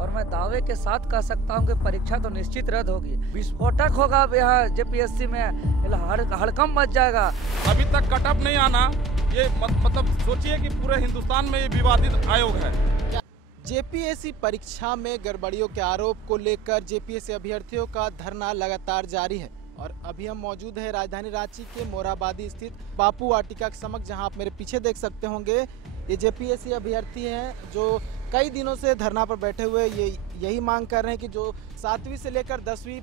और मैं दावे के साथ कह सकता हूं कि परीक्षा तो निश्चित रद्द होगी। विस्फोटक होगा अब यहाँ जेपीएससी में, हड़कंप मच जाएगा। अभी तक कटअप नहीं आना, ये मतलब सोचिए कि पूरे हिंदुस्तान में ये विवादित आयोग है। जेपीएससी परीक्षा में गड़बड़ियों के आरोप को लेकर जेपीएससी अभ्यर्थियों का धरना लगातार जारी है और अभी हम मौजूद हैं राजधानी रांची के मोरहाबादी स्थित बापू वाटिका के समक्ष, जहां आप मेरे पीछे देख सकते होंगे। ये जेपीएससी अभ्यर्थी हैं जो कई दिनों से धरना पर बैठे हुए यही मांग कर रहे हैं कि जो 7वीं से लेकर 10वीं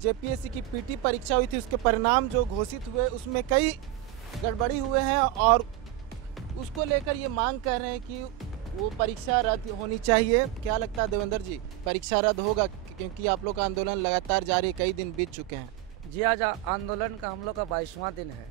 जेपीएससी की पीटी परीक्षा हुई थी, उसके परिणाम जो घोषित हुए उसमें कई गड़बड़ी हुए हैं और उसको लेकर ये मांग कर रहे हैं कि वो परीक्षा रद्द होनी चाहिए। क्या लगता है देवेंद्र जी, परीक्षा रद्द होगा? क्योंकि आप लोग का आंदोलन लगातार जारी है, कई दिन बीत चुके हैं। जी, आज आंदोलन का हम लोग का 22वां दिन है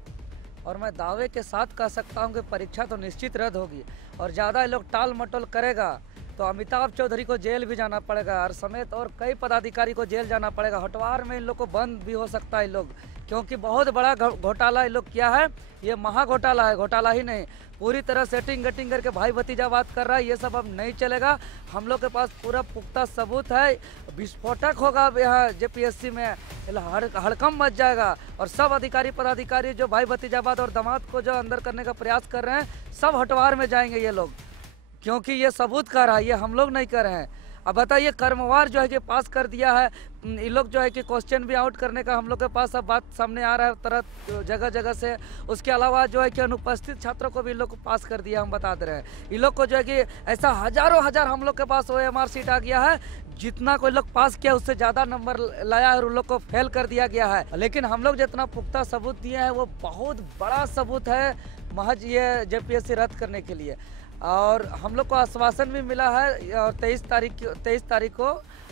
और मैं दावे के साथ कह सकता हूं कि परीक्षा तो निश्चित रद्द होगी और ज़्यादा लोग टाल मटोल करेगा तो अमिताभ चौधरी को जेल भी जाना पड़ेगा और समेत और कई पदाधिकारी को जेल जाना पड़ेगा। हटवार में इन लोग को बंद भी हो सकता है लोग, क्योंकि बहुत बड़ा घोटाला इन लोग किया है। ये महा घोटाला है, घोटाला ही नहीं, पूरी तरह सेटिंग गटिंग करके भाई भतीजा बात कर रहा है। ये सब अब नहीं चलेगा। हम लोग के पास पूरा पुख्ता सबूत है। विस्फोटक होगा अब यहाँ जेपीएससी में, हड़कंप मच जाएगा और सब अधिकारी पदाधिकारी जो भाई भतीजाबाद और दामाद को जो अंदर करने का प्रयास कर रहे हैं सब हटवार में जाएंगे ये लोग, क्योंकि ये सबूत कर रहा है, ये हम लोग नहीं कर रहे हैं। अब बताइए, कर्मवार जो है कि पास कर दिया है, ये लोग जो है कि क्वेश्चन भी आउट करने का हम लोग के पास अब बात सामने आ रहा है तरह जगह जगह से। उसके अलावा जो है कि अनुपस्थित छात्रों को भी इन लोग को पास कर दिया, हम बता दे रहे हैं। इन लोग को जो है कि ऐसा हजारों हजार हम लोग के पास OMR सीट आ गया है, जितना कोई लोग पास किया उससे ज़्यादा नंबर लाया है और उन लोग को फेल कर दिया गया है। लेकिन हम लोग जितना पुख्ता सबूत दिए हैं वो बहुत बड़ा सबूत है महज ये जेपीएससी रद्द करने के लिए। और हम लोग को आश्वासन भी मिला है और 23 तारीख को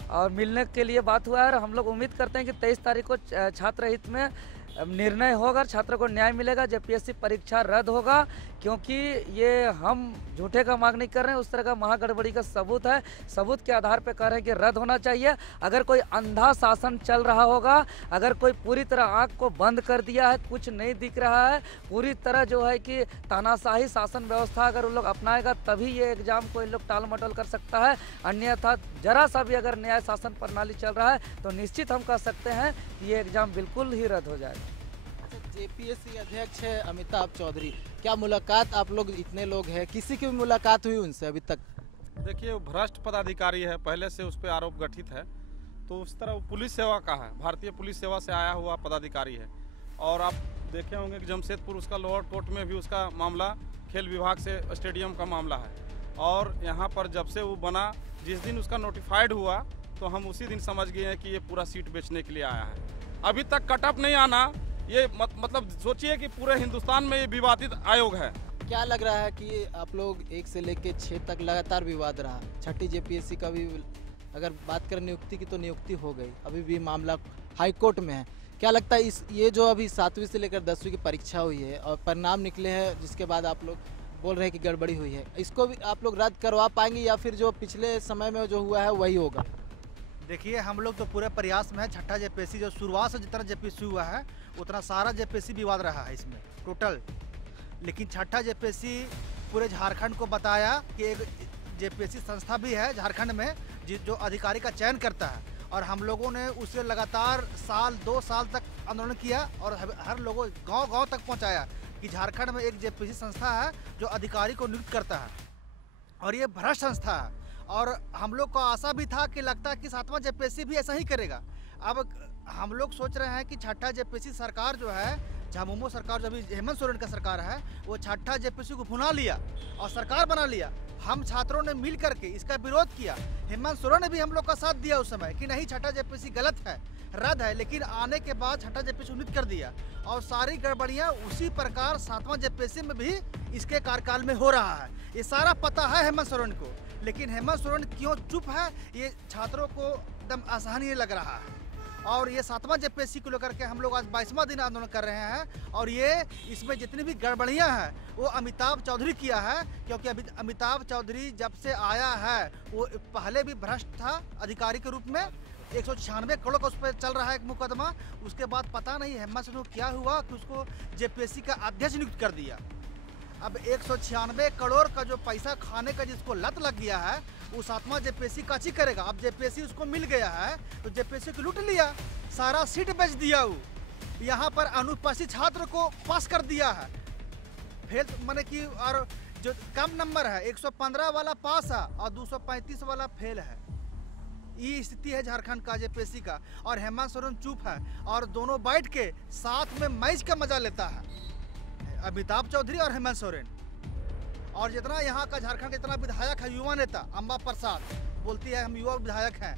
और मिलने के लिए बात हुआ है और हम लोग उम्मीद करते हैं कि 23 तारीख को छात्र हित में निर्णय होगा, छात्रों को न्याय मिलेगा, जेपीएससी परीक्षा रद्द होगा। क्योंकि ये हम झूठे का मांग नहीं कर रहे हैं, उस तरह का महागड़बड़ी का सबूत है। सबूत के आधार पर कह रहे हैं कि रद्द होना चाहिए। अगर कोई अंधा शासन चल रहा होगा, अगर कोई पूरी तरह आँख को बंद कर दिया है, कुछ नहीं दिख रहा है, पूरी तरह जो है कि तानाशाही शासन व्यवस्था अगर उन लोग अपनाएगा तभी ये एग्जाम को इन लोग टाल मटोल कर सकता है। अन्यथा जरा सा भी अगर न्याय शासन प्रणाली चल रहा है तो निश्चित हम कह सकते हैं कि ये एग्जाम बिल्कुल ही रद्द हो जाएगा। जेपीएससी अध्यक्ष है अमिताभ चौधरी, क्या मुलाकात आप लोग इतने लोग हैं, किसी की भी मुलाकात हुई उनसे अभी तक? देखिए, वो भ्रष्ट पदाधिकारी है, पहले से उस पर आरोप गठित है, तो उस तरह वो पुलिस सेवा का है, भारतीय पुलिस सेवा से आया हुआ पदाधिकारी है। और आप देखे होंगे कि जमशेदपुर उसका लोअर कोर्ट में भी उसका मामला खेल विभाग से स्टेडियम का मामला है। और यहाँ पर जब से वो बना, जिस दिन उसका नोटिफाइड हुआ तो हम उसी दिन समझ गए हैं कि ये पूरा सीट बेचने के लिए आया है। अभी तक कटअप नहीं आना, ये मतलब सोचिए कि पूरे हिंदुस्तान में ये विवादित आयोग है। क्या लग रहा है कि आप लोग 1 से लेकर 6 तक लगातार विवाद रहा, छठी जेपीएससी का भी अगर बात करें नियुक्ति की तो नियुक्ति हो गई, अभी भी मामला हाई कोर्ट में है। क्या लगता है ये जो अभी 7वीं से लेकर 10वीं की परीक्षा हुई है और परिणाम निकले हैं जिसके बाद आप लोग बोल रहे हैं कि गड़बड़ी हुई है, इसको भी आप लोग रद्द करवा पाएंगे या फिर जो पिछले समय में जो हुआ है वही होगा? देखिए, हम लोग तो पूरे प्रयास में है। छठा जेपीएससी जो शुरुआत से जितना जेपीएससी हुआ है उतना सारा जेपीएससी विवाद रहा है इसमें टोटल। लेकिन छठा जेपीएससी पूरे झारखंड को बताया कि एक जेपीएससी संस्था भी है झारखंड में जो अधिकारी का चयन करता है, और हम लोगों ने उसे लगातार 2 साल तक आंदोलन किया और हर लोगों गांव-गांव तक पहुंचाया कि झारखंड में एक जेपीएससी संस्था है जो अधिकारी को नियुक्त करता है और ये भ्रष्ट संस्था है। और हम लोग को आशा भी था कि लगता है कि 7वां जेपीएससी भी ऐसा ही करेगा। अब हम लोग सोच रहे हैं कि छठा जेपीएससी सरकार जो है, झामुमो सरकार जो अभी हेमंत सोरेन का सरकार है, वो छठा जेपीएससी को भुना लिया और सरकार बना लिया। हम छात्रों ने मिल करके इसका विरोध किया। हेमंत सोरेन ने भी हम लोग का साथ दिया उस समय कि नहीं, छठा जेपीएससी गलत है, रद्द है। लेकिन आने के बाद छठा जेपीएससी उन्नीत कर दिया और सारी गड़बड़ियाँ उसी प्रकार 7वां जेपीएससी में भी इसके कार्यकाल में हो रहा है। ये सारा पता है हेमंत सोरेन को, लेकिन हेमंत सोरेन क्यों चुप है, ये छात्रों को एकदम असहनीय लग रहा है। और ये 7वां जेपीएससी को लेकर के हम लोग आज 22वां दिन आंदोलन कर रहे हैं और ये इसमें जितनी भी गड़बड़ियां हैं वो अमिताभ चौधरी किया है। क्योंकि अभी अमिताभ चौधरी जब से आया है वो पहले भी भ्रष्ट था अधिकारी के रूप में, 196 करोड़ का उस पर चल रहा है एक मुकदमा। उसके बाद पता नहीं हेमंत सोरेन को क्या हुआ कि उसको जेपीएससी का अध्यक्ष नियुक्त कर दिया। अब 196 करोड़ का जो पैसा खाने का जिसको लत लग गया है उस आत्मा जेपीएससी काची करेगा। अब जेपीएससी उसको मिल गया है तो जेपीएससी को लूट लिया, सारा सीट बेच दिया। वो यहाँ पर अनुपस्थित छात्र को पास कर दिया है, फेल माने कि, और जो कम नंबर है 115 वाला पास है और 235 वाला फेल है। ये स्थिति है झारखंड का जेपीएससी का। और हेमंत सोरेन चुप है और दोनों बैठ के साथ में मैच का मजा लेता है, अमिताभ चौधरी और हेमंत सोरेन। और जितना यहाँ का झारखंड का जितना विधायक है, युवा नेता अम्बा प्रसाद बोलती है हम युवा विधायक हैं,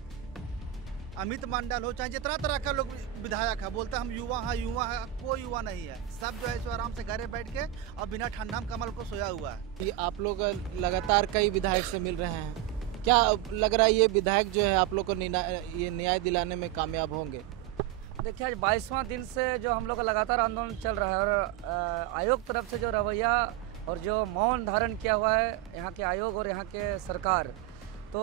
अमित मंडल हो चाहे जितना तरह का लोग विधायक है बोलते हैं हम युवा है। कोई युवा नहीं है, सब जो है सो आराम से घरे बैठ के और बिना ठंडा में कमल को सोया हुआ है। ये आप लोग लगातार कई विधायक से मिल रहे हैं, क्या लग रहा है ये विधायक जो है आप लोग को ये न्याय दिलाने में कामयाब होंगे? देखिए आज 22वां दिन से जो हम लोग का लगातार आंदोलन चल रहा है और आयोग तरफ से जो रवैया और जो मौन धारण किया हुआ है यहाँ के आयोग और यहाँ के सरकार, तो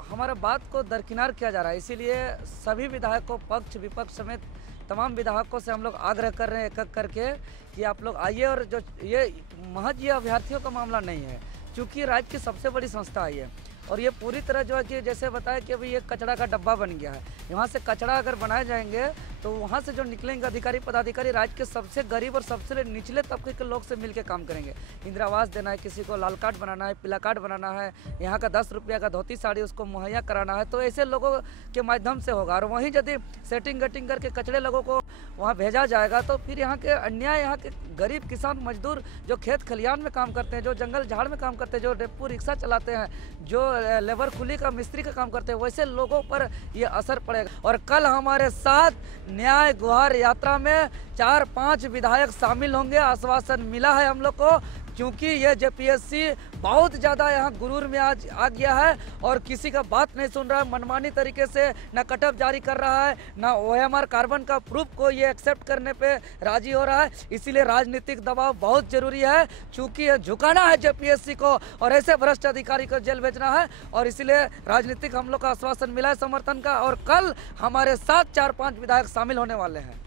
हमारा बात को दरकिनार किया जा रहा है। इसीलिए सभी विधायकों पक्ष विपक्ष समेत तमाम विधायकों से हम लोग आग्रह कर रहे हैं एक एक करके कि आप लोग आइए। और जो ये महज ये अभ्यर्थियों का मामला नहीं है, क्योंकि राज्य की सबसे बड़ी संस्था आई है और ये पूरी तरह जो है कि जैसे बताया कि अभी ये कचरा का डब्बा बन गया है। यहाँ से कचरा अगर बनाए जाएंगे तो वहाँ से जो निकलेंगे अधिकारी पदाधिकारी राज्य के सबसे गरीब और सबसे निचले तबके के लोग से मिलकर काम करेंगे। इंदिरा आवास देना है, किसी को लाल कार्ड बनाना है, पीला कार्ड बनाना है, यहाँ का 10 रुपया का धोती साड़ी उसको मुहैया कराना है, तो ऐसे लोगों के माध्यम से होगा। और वहीं यदि सेटिंग गटिंग करके कचरे लोगों को वहाँ भेजा जाएगा तो फिर यहाँ के अन्याय, यहाँ के गरीब किसान मजदूर जो खेत खलियान में काम करते हैं, जो जंगल झाड़ में काम करते हैं, जो टेम्पू रिक्शा चलाते हैं, जो लेबर कुली का मिस्त्री का काम करते हैं, वैसे लोगों पर ये असर पड़ेगा। और कल हमारे साथ न्याय गुहार यात्रा में 4-5 विधायक शामिल होंगे, आश्वासन मिला है हम लोग को, क्योंकि ये जेपीएससी बहुत ज़्यादा यहाँ गुरूर में आज आ गया है और किसी का बात नहीं सुन रहा है। मनमानी तरीके से ना कटअप जारी कर रहा है, ना OMR कार्बन का प्रूफ को ये एक्सेप्ट करने पे राजी हो रहा है। इसीलिए राजनीतिक दबाव बहुत जरूरी है, क्योंकि झुकाना है जेपीएससी को और ऐसे भ्रष्ट अधिकारी को जेल भेजना है। और इसीलिए राजनीतिक हम लोग का आश्वासन मिला है समर्थन का, और कल हमारे साथ 4-5 विधायक शामिल होने वाले हैं।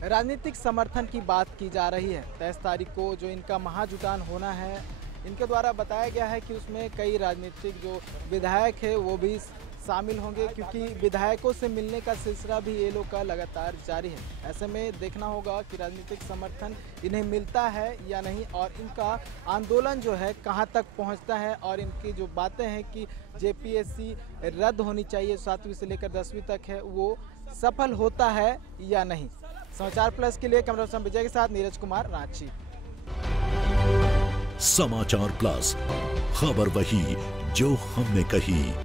राजनीतिक समर्थन की बात की जा रही है। 23 तारीख को जो इनका महाजुटान होना है, इनके द्वारा बताया गया है कि उसमें कई राजनीतिक जो विधायक है वो भी शामिल होंगे, क्योंकि विधायकों से मिलने का सिलसिला भी ये लोग का लगातार जारी है। ऐसे में देखना होगा कि राजनीतिक समर्थन इन्हें मिलता है या नहीं और इनका आंदोलन जो है कहां तक पहुंचता है, और इनकी जो बातें हैं कि जेपीएससी रद्द होनी चाहिए 7वीं से लेकर 10वीं तक है, वो सफल होता है या नहीं। समाचार प्लस के लिए कैमरा पर्सन विजय के साथ नीरज कुमार, रांची। समाचार प्लस, खबर वही जो हमने कही।